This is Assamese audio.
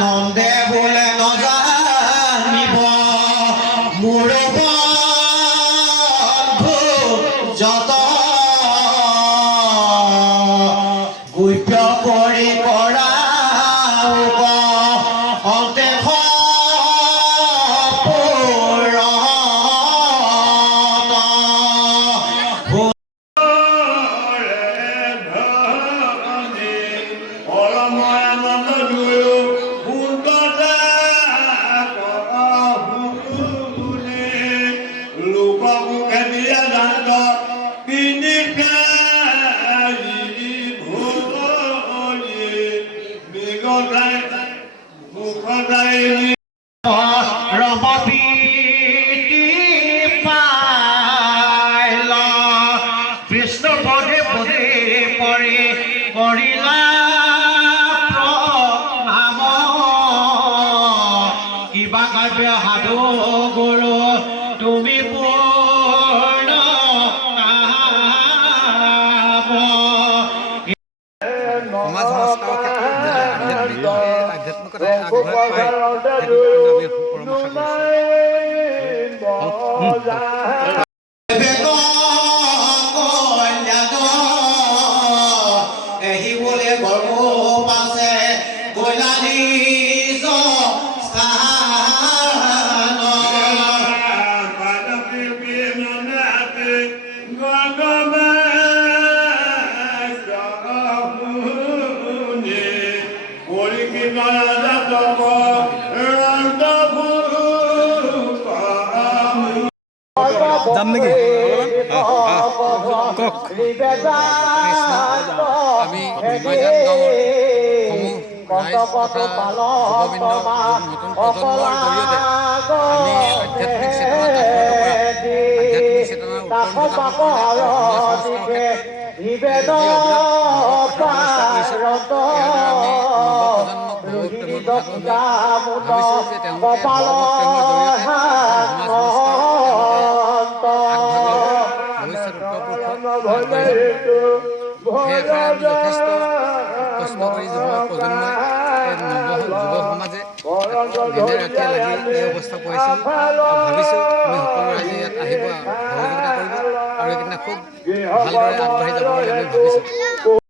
নন্দে বোলে নজানিব মোৰ বন্ধু যত গুপ্য কৰি কৰা কৃষ্ণ পদে পদে পৰি কৰিলা প্ৰণাম কিবা কাব্য সাধু গুৰু তুমি পূৰ্ণ সমাজ সংস্কাৰৰ ক্ষেত্ৰত আধ্যাত্মিকতাই আগবঢ়াই পায় যাম নেকি কওক আমি মৈদান গাঁৱৰ সমূহ ৰাইজ তথা যুৱবৃন্দ নতুন প্ৰজন্মৰ জৰিয়তে আমি আধ্যাত্মিক চেতনা জাগ্ৰত কৰা আধ্যাত্মিক চেতনা উত্তৰণ ঘটাবৰ কাৰণে সমাজ সংস্কাৰৰ ক্ষেত্ৰত যি অবিৰত প্ৰচেষ্টা কৰিছে ইয়াৰ দ্বাৰা আমি নৱপ্ৰজন্মক ভগৱত প্ৰেমৰ কথাটো আমি ভাবিছোঁ যে তেওঁলোকে ভগৱত প্ৰেমৰ জৰিয়তে সমাজ সংস্কাৰ সেই আশাৰে আমি যথেষ্ট কষ্ট কৰি যুৱ প্ৰজন্মই যুৱ সমাজে দিনে ৰাতিয়ে লাগি এই অৱস্থা কৰিছিল ভাবিছোঁ আমি সকলো ৰাইজে ইয়াত আহিব সহযোগিতা কৰিব আৰু এইকেইদিনা খুব ভালদৰে আগবাঢ়ি যাব বুলি আমি ভাবিছোঁ।